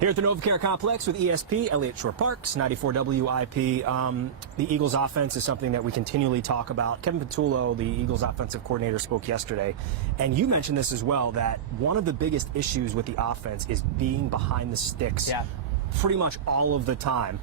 Here at the NovaCare Complex with ESP, Eliot Shorr-Parks, 94 WIP. The Eagles offense is something that we continually talk about. Kevin Patullo, the Eagles offensive coordinator, spoke yesterday, and you mentioned this as well, that one of the biggest issues with the offense is being behind the sticks pretty much all of the time.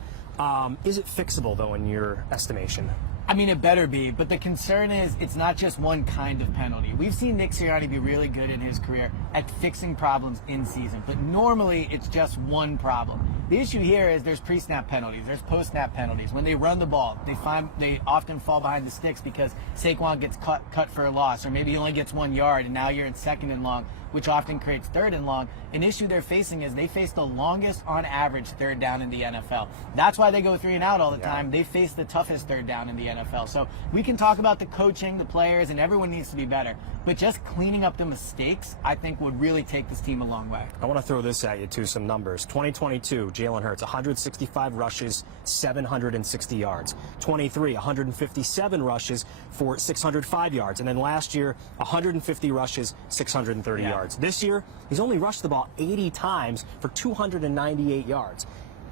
Is it fixable, though, in your estimation? I mean, it better be, but the concern is it's not just one kind of penalty. We've seen Nick Sirianni be really good in his career at fixing problems in season, but normally it's just one problem. The issue here is there's pre-snap penalties, there's post-snap penalties. When they run the ball, they often fall behind the sticks because Saquon gets cut for a loss, or maybe he only gets 1 yard, and now you're in 2nd and long, which often creates 3rd and long. An issue they're facing is they face the longest on average 3rd down in the NFL. That's why they go 3 and out all the time. They face the toughest 3rd down in the NFL. So we can talk about the coaching, the players, and everyone needs to be better. But just cleaning up the mistakes, I think, would really take this team a long way. I want to throw this at you, too, some numbers. 2022, Jalen Hurts, 165 rushes, 760 yards. 23, 157 rushes for 605 yards. And then last year, 150 rushes, 630 yards. This year, he's only rushed the ball 80 times for 298 yards.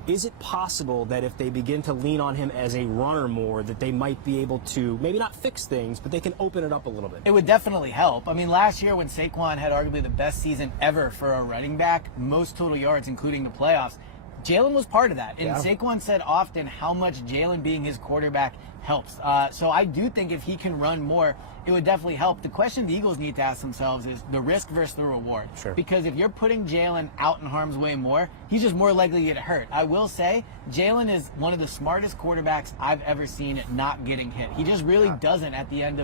Is it possible that if they begin to lean on him as a runner more, that they might be able to maybe not fix things, but they can open it up a little bit? It would definitely help. I mean, last year when Saquon had arguably the best season ever for a running back, most total yards, including the playoffs, Jalen was part of that. And Saquon said often how much Jalen being his quarterback helps. So I do think if he can run more, it would definitely help. The question the Eagles need to ask themselves is the risk versus the reward. Because if you're putting Jalen out in harm's way more, he's just more likely to get hurt. I will say, Jalen is one of the smartest quarterbacks I've ever seen at not getting hit. He just really doesn't at the end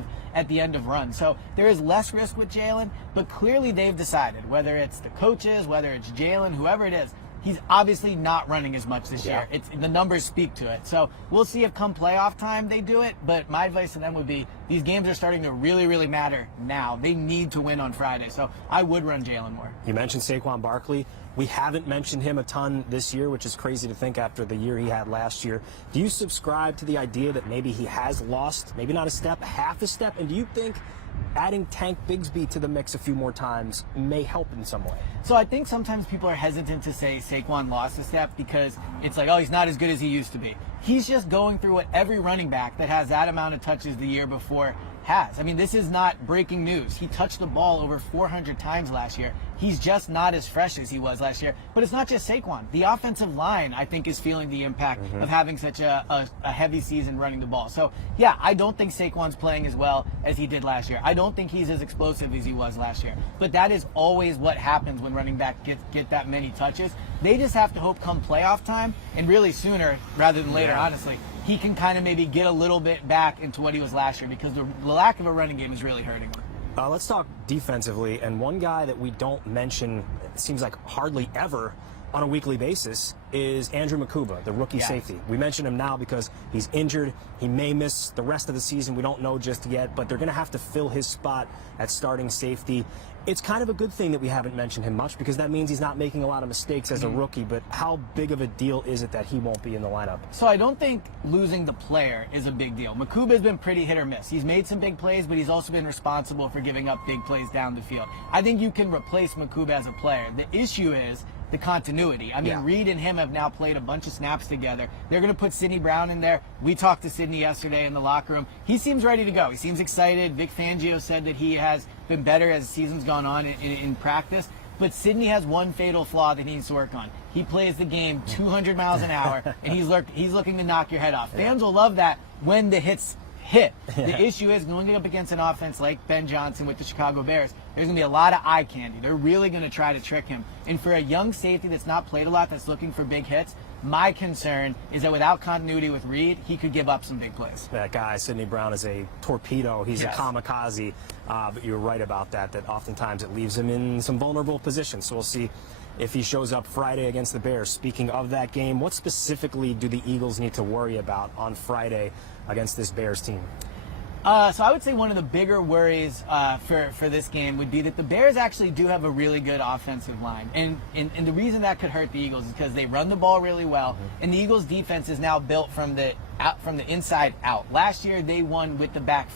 of runs. So there is less risk with Jalen, but clearly they've decided, whether it's the coaches, whether it's Jalen, whoever it is, he's obviously not running as much this year. The numbers speak to it. So we'll see if come playoff time they do it. But my advice to them would be these games are starting to really, really matter now. They need to win on Friday. So I would run Jalen more. You mentioned Saquon Barkley. We haven't mentioned him a ton this year, which is crazy to think after the year he had last year. Do you subscribe to the idea that maybe he has lost, maybe not a step, half a step? And do you think adding Tank Bigsby to the mix a few more times may help in some way? So I think sometimes people are hesitant to say Saquon lost a step because it's like, oh, he's not as good as he used to be. He's just going through what every running back that has that amount of touches the year before has. I mean, this is not breaking news. He touched the ball over 400 times last year. He's just not as fresh as he was last year. But it's not just Saquon. The offensive line, I think, is feeling the impact of having such a heavy season running the ball. So, yeah, I don't think Saquon's playing as well as he did last year. I don't think he's as explosive as he was last year. But that is always what happens when running back get that many touches. They just have to hope come playoff time, and really sooner rather than later, honestly, he can kind of maybe get a little bit back into what he was last year, because the lack of a running game is really hurting him. Let's talk defensively, and one guy that we don't mention, it seems like hardly ever on a weekly basis, is Andrew Mukuba, the rookie safety. We mention him now because he's injured. He may miss the rest of the season. We don't know just yet, but they're going to have to fill his spot at starting safety. It's kind of a good thing that we haven't mentioned him much, because that means he's not making a lot of mistakes as a rookie, but how big of a deal is it that he won't be in the lineup? So I don't think losing the player is a big deal. Mukuba has been pretty hit or miss. He's made some big plays, but he's also been responsible for giving up big plays down the field. I think you can replace Mukuba as a player. The issue is the continuity. I mean, Reed and him have now played a bunch of snaps together. They're going to put Sidney Brown in there. We talked to Sidney yesterday in the locker room. He seems ready to go. He seems excited. Vic Fangio said that he has been better as the season's gone on in practice. But Sidney has one fatal flaw that he needs to work on. He plays the game 200 miles an hour, and he's looking to knock your head off. Fans will love that when the hits hit. The issue is going up against an offense like Ben Johnson with the Chicago Bears, there's going to be a lot of eye candy. They're really going to try to trick him. And for a young safety that's not played a lot, that's looking for big hits, my concern is that without continuity with Reed, he could give up some big plays. That guy, Sidney Brown, is a torpedo. He's a kamikaze. But you're right about that oftentimes it leaves him in some vulnerable positions. So we'll see if he shows up Friday against the Bears. Speaking of that game, what specifically do the Eagles need to worry about on Friday against this Bears team? So I would say one of the bigger worries for this game would be that the Bears actually do have a really good offensive line. And the reason that could hurt the Eagles is because they run the ball really well, and the Eagles' defense is now built from the inside out. Last year they won with the back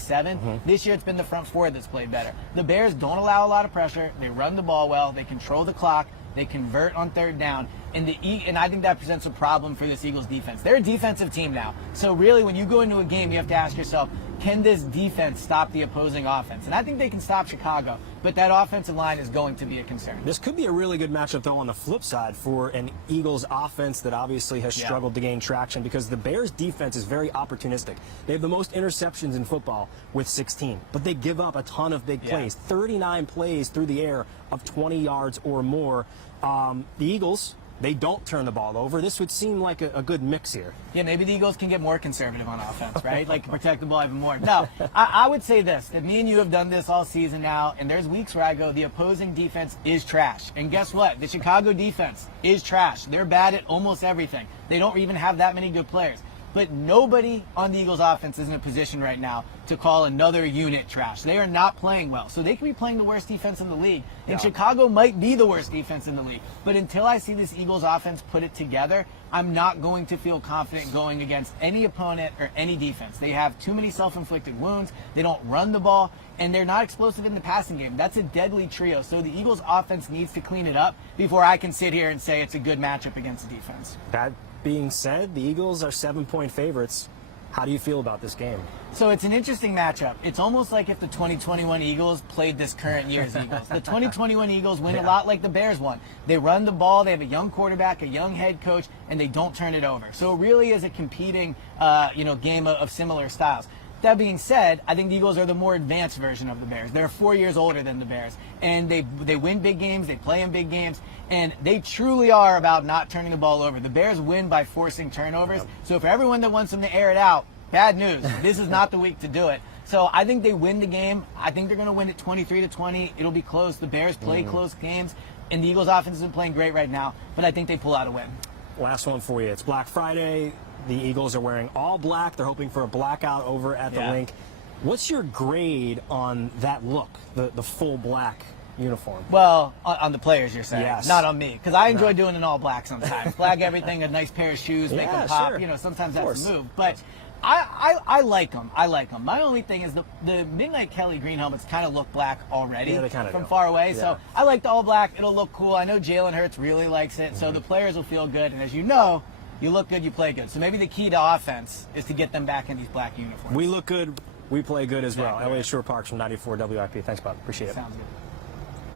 seven. This year it's been the front four that's played better. The Bears don't allow a lot of pressure. They run the ball well. They control the clock. They convert on third down. And I think that presents a problem for this Eagles defense. They're a defensive team now. So really, when you go into a game, you have to ask yourself, can this defense stop the opposing offense? And I think they can stop Chicago, but that offensive line is going to be a concern. This could be a really good matchup, though, on the flip side for an Eagles offense that obviously has struggled to gain traction because the Bears' defense is very opportunistic. They have the most interceptions in football with 16, but they give up a ton of big plays, 39 plays through the air of 20 yards or more. The Eagles, they don't turn the ball over. This would seem like a good mix here. Yeah, maybe the Eagles can get more conservative on offense, right? Like protect the ball even more. No, I would say this, that me and you have done this all season now, and there's weeks where I go, the opposing defense is trash. And guess what? The Chicago defense is trash. They're bad at almost everything. They don't even have that many good players. But nobody on the Eagles offense is in a position right now to call another unit trash. They are not playing well. So they could be playing the worst defense in the league. And Chicago might be the worst defense in the league. But until I see this Eagles offense put it together, I'm not going to feel confident going against any opponent or any defense. They have too many self-inflicted wounds. They don't run the ball. And they're not explosive in the passing game. That's a deadly trio. So the Eagles offense needs to clean it up before I can sit here and say it's a good matchup against the defense. That being said, the Eagles are 7-point favorites. How do you feel about this game? So it's an interesting matchup. It's almost like if the 2021 Eagles played this current year's Eagles. The 2021 Eagles win a lot like the Bears won. They run the ball, they have a young quarterback, a young head coach, and they don't turn it over. So it really is a competing game of similar styles. That being said, I think the Eagles are the more advanced version of the Bears. They're 4 years older than the Bears. And they win big games, they play in big games, and they truly are about not turning the ball over. The Bears win by forcing turnovers. So for everyone that wants them to air it out, bad news. This is not the week to do it. So I think they win the game. I think they're going to win it 23-20. It'll be close. The Bears play close games, and the Eagles offense isn't playing great right now, but I think they pull out a win. Last one for you. It's Black Friday. The Eagles are wearing all black. They're hoping for a blackout over at the rink. What's your grade on that look, the full black uniform? Well, on the players, you're saying. Yes. Not on me, because I enjoy doing an all black sometimes. Black everything, a nice pair of shoes, make them pop. Sure. You know, sometimes that's a move. But I like them. I like them. My only thing is the Midnight Kelly green helmets kind of look black already from far away. Yeah. So I like the all black. It'll look cool. I know Jalen Hurts really likes it. So the players will feel good. And as you know, you look good, you play good. So maybe the key to offense is to get them back in these black uniforms. We look good, we play good as well. Eliot Shorr-Parks from 94 WIP. Thanks, Bob. Appreciate it. Sounds good.